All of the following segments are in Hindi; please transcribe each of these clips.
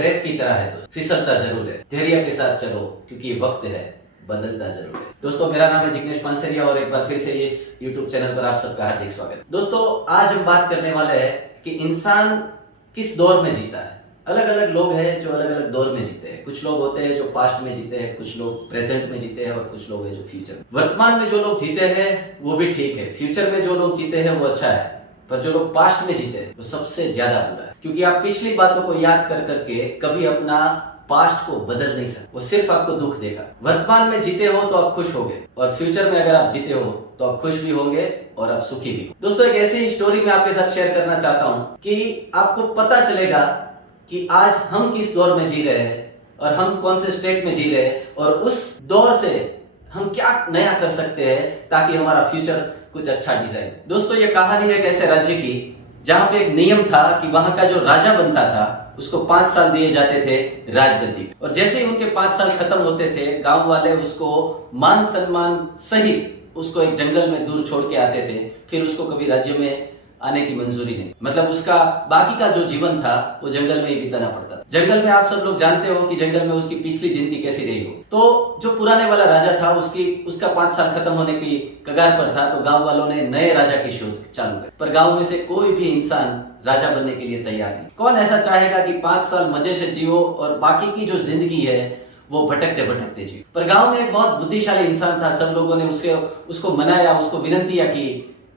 रेत की तरह है, तो फिसलता जरूर है। धैर्य के साथ चलो, क्योंकि ये वक्त है, बदलता जरूर है। दोस्तों, मेरा नाम है जिग्नेश पानसरिया और एक बार फिर से इस YouTube चैनल पर आप सबका हार्दिक स्वागत। दोस्तों, आज हम बात करने वाले हैं कि इंसान किस दौर में जीता है। अलग अलग लोग हैं जो अलग अलग दौर में जीते हैं। कुछ लोग होते हैं जो पास्ट में जीते हैं, कुछ लोग प्रेजेंट में जीते हैं और कुछ लोग हैं जो फ्यूचर। वर्तमान में जो लोग जीते हैं वो भी ठीक है, फ्यूचर में जो लोग जीते हैं वो अच्छा है, पर जो लोग पास्ट में जीते हैं वो सबसे ज्यादा बुरा है। क्योंकि आप पिछली बातों को याद कर करके कभी अपना पास्ट को बदल नहीं सकते, वो सिर्फ आपको दुख देगा। वर्तमान में जीते हो तो आप खुश होगे, और फ्यूचर में अगर आप जीते हो तो आप खुश भी होंगे और आप सुखी भी। दोस्तों, एक ऐसी स्टोरी मैं आपके साथ शेयर करना चाहता हूं कि आपको पता चलेगा कि आज हम किस दौर में जी रहे हैं और हम कौन से स्टेट में जी रहे हैं, और उस दौर से हम क्या नया कर सकते हैं ताकि हमारा फ्यूचर कुछ अच्छा डिजाइन। दोस्तों, ये कहानी है एक ऐसे राज्य की जहां पे एक नियम था कि वहां का जो राजा बनता था उसको 5 साल दिए जाते थे राजगद्दी, और जैसे ही उनके 5 साल खत्म होते थे, गांव वाले उसको मान सम्मान सहित उसको एक जंगल में दूर छोड़ के आते थे। फिर उसको कभी राज्य में आने की मंजूरी नहीं, मतलब उसका बाकी का जो जीवन था वो जंगल में ही बिताना पड़ता था। जंगल में आप सब लोग जानते हो कि जंगल में उसकी पिछली जिंदगी कैसी रही हो। तो जो पुराने वाला राजा था उसका 5 साल खत्म होने की कगार पर था, तो गांव वालों ने नए राजा की शोध चालू कर, पर गांव में से कोई भी इंसान राजा बनने के लिए तैयार नहीं। कौन ऐसा चाहेगा कि 5 साल मजे से जियो और बाकी की जो जिंदगी है वो भटकते भटकते जियो। पर गांव में एक बहुत बुद्धिशाली इंसान था। सब लोगों ने उसको मनाया, उसको विनंतियां की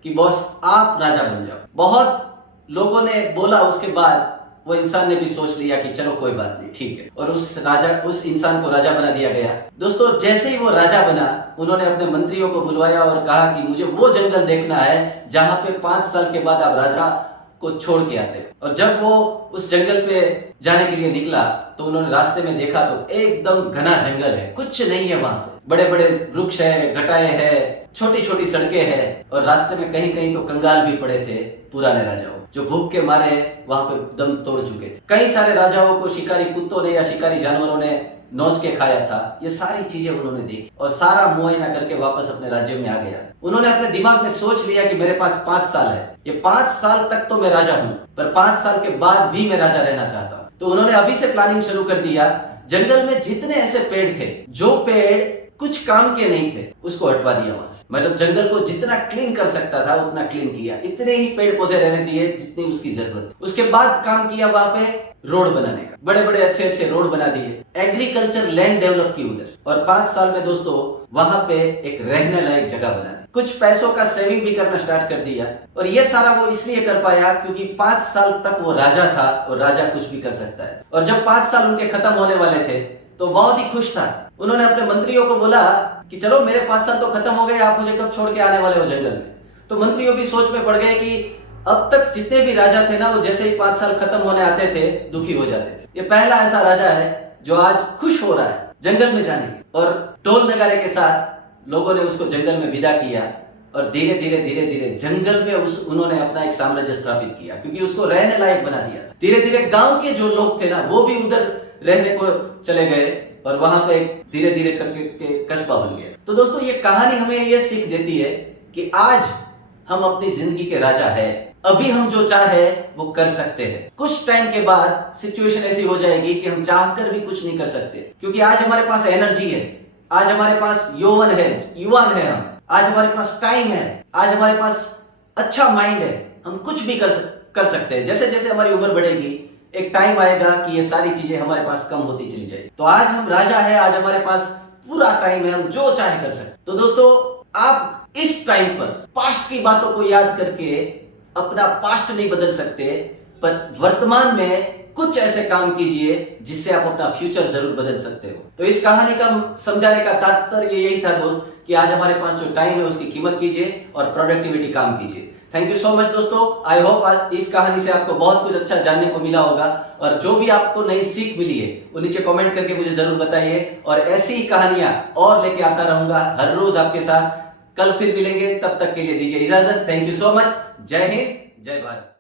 कि बॉस आप राजा बन जाओ। बहुत लोगों ने बोला, उसके बाद वो इंसान ने भी सोच लिया कि चलो कोई बात नहीं, ठीक है, और उस इंसान को राजा बना दिया गया। दोस्तों, जैसे ही वो राजा बना, उन्होंने अपने मंत्रियों को बुलवाया और कहा कि मुझे वो जंगल देखना है जहां पे 5 साल के बाद आप राजा को छोड़ के आते। और जब वो उस जंगल पे जाने के लिए निकला तो उन्होंने रास्ते में देखा तो एकदम घना जंगल है, कुछ नहीं है वहां पे। बड़े बड़े वृक्ष है, घटाए है, छोटी छोटी सड़कें हैं, और रास्ते में कहीं कहीं तो कंगाल भी पड़े थे पुराने राजाओं, जो भूख के मारे वहां पे दम तोड़ चुके थे। कई सारे राजाओं को शिकारी कुत्तों ने या शिकारी जानवरों ने नोच के खाया था। ये सारी चीजें उन्होंने देखी और सारा मुआयना करके वापस अपने राज्य में आ गया। उन्होंने अपने दिमाग में सोच लिया कि मेरे पास 5 साल है, ये 5 साल तक तो मैं राजा हूं, पर 5 साल के बाद भी मैं राजा रहना चाहता हूं। तो उन्होंने अभी से प्लानिंग शुरू कर दिया। जंगल में जितने ऐसे पेड़ थे जो पेड़ कुछ काम के नहीं थे उसको हटवा दिया वहां से। मतलब जंगल को जितना क्लीन कर सकता था उतना क्लीन किया, इतने ही पेड़ पौधे रहने दिए जितनी उसकी जरूरत थी। उसके बाद काम किया वहां पे रोड बनाने का, बड़े बड़े अच्छे अच्छे रोड बना दिए, एग्रीकल्चर लैंड डेवलप की उधर, और 5 साल में दोस्तों वहां पे एक रहने लायक जगह बना दी। कुछ पैसों का सेविंग भी करना स्टार्ट कर दिया, और ये सारा वो इसलिए कर पाया क्योंकि 5 साल तक वो राजा था और राजा कुछ भी कर सकता है। और जब 5 साल उनके खत्म होने वाले थे तो बहुत ही खुश था। उन्होंने अपने मंत्रियों को बोला कि चलो मेरे 5 साल तो खत्म हो गए, आप मुझे कब छोड़ के आने वाले हो जंगल में। तो मंत्रियों भी सोच में पड़ गए कि अब तक जितने भी राजा थे ना, वो जैसे ही 5 साल खत्म होने आते थे दुखी हो जाते थे। ये पहला ऐसा राजा है जो आज खुश हो रहा है जंगल में जाने के, और ढोल नगारे के साथ लोगों ने उसको जंगल में विदा किया, और धीरे धीरे धीरे धीरे जंगल में उन्होंने अपना एक साम्राज्य स्थापित किया, क्योंकि उसको रहने लायक बना दिया। धीरे धीरे गांव के जो लोग थे ना वो भी उधर रहने को चले गए, और वहां पे धीरे धीरे करके कस्बा बन गया। तो दोस्तों, ये कहानी हमें ये सीख देती है कि आज हम अपनी जिंदगी के राजा है। अभी हम जो चाहे वो कर सकते हैं। कुछ टाइम के बाद सिचुएशन ऐसी हो जाएगी कि हम चाहकर भी कुछ नहीं कर सकते, क्योंकि आज हमारे पास एनर्जी है, आज हमारे पास यौवन है, युवान है हम, आज हमारे पास टाइम है, आज हमारे पास अच्छा माइंड है, हम कुछ भी कर सकते हैं। जैसे जैसे हमारी उम्र बढ़ेगी एक टाइम आएगा कि ये सारी चीजें हमारे पास कम होती चली जाएगी। तो आज हम राजा है, आज हमारे पास पूरा टाइम है, हम जो चाहे कर सकते। तो दोस्तों, आप इस टाइम पर पास्ट की बातों को याद करके अपना पास्ट नहीं बदल सकते, पर वर्तमान में कुछ ऐसे काम कीजिए जिससे आप अपना फ्यूचर जरूर बदल सकते हो। तो इस कहानी का समझाने का तात्पर्य यही था दोस्त, कि आज हमारे पास जो टाइम है उसकी कीमत कीजिए और प्रोडक्टिविटी काम कीजिए। थैंक यू सो मच दोस्तों। आई होप आज इस कहानी से आपको बहुत कुछ अच्छा जानने को मिला होगा, और जो भी आपको नई सीख मिली है वो नीचे कमेंट करके मुझे जरूर बताइए, और ऐसी ही कहानियां और लेके आता रहूंगा हर रोज आपके साथ। कल फिर मिलेंगे, तब तक के लिए दीजिए इजाजत। Thank you so much. जय हिंद, जय भारत।